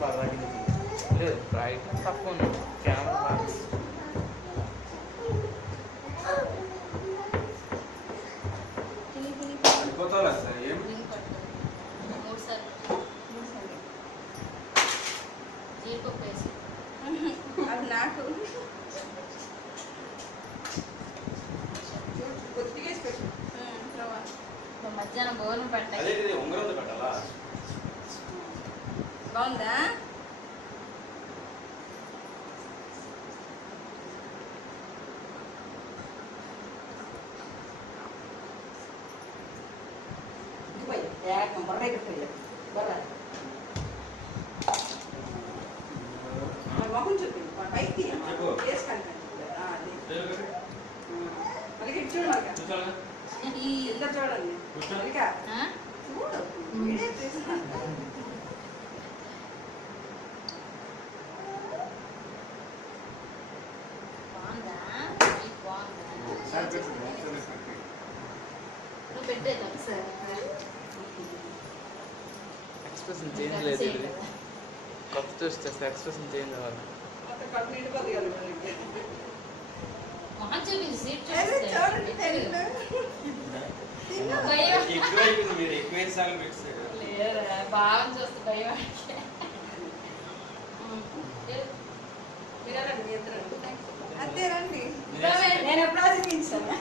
లేదు బ్రైట్ తక్కువ ఉంది కెమెరా బాగా నాకు మధ్యాహ్నం భోజనం పెట్టాలి బాగుందా మొహం చూపి పైకి చూడు ఎంత చూడండి చూడు పెట్టేది ఒకసారి ఎక్స్ప్రెషన్ చేంజ్ లేదు ఇది కొత్త చూసి చేస్తే ఎక్స్ప్రెషన్ చేంజ్ అవ్వాలి మొహం చూపించి సీట్ లేరా బాగా చూస్తే భయం అంతేనండి నేను ఎప్పుడు ఆశించాను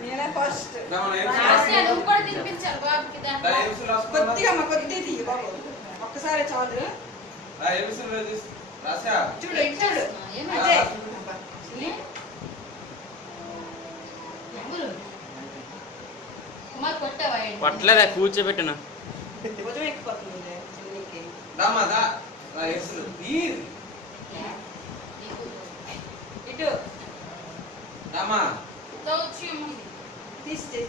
నేనే ఫస్ట్ నువ్వు కూడా తినిపించాలి బాబుకి కొద్దిగా అమ్మ కొద్దిగా తీయ బాబు ఒక్కసారి చాలు చూడు చూడు అజయ్ కుమార్ కొట్టావా పట్లేదా కూర్చోబెట్టిన భుజం ఎక్కిపోతుంది చిన్నికి ఇటు తీసి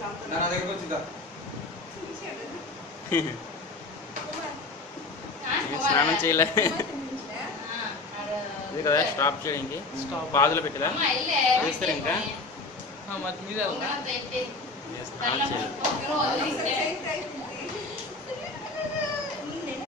స్నానం చేయలే ఇది కదా స్టాప్ చేయడానికి పాదులు పెట్టదా చేస్తారు ఇంకా మరి మీద స్నానం చేయాలి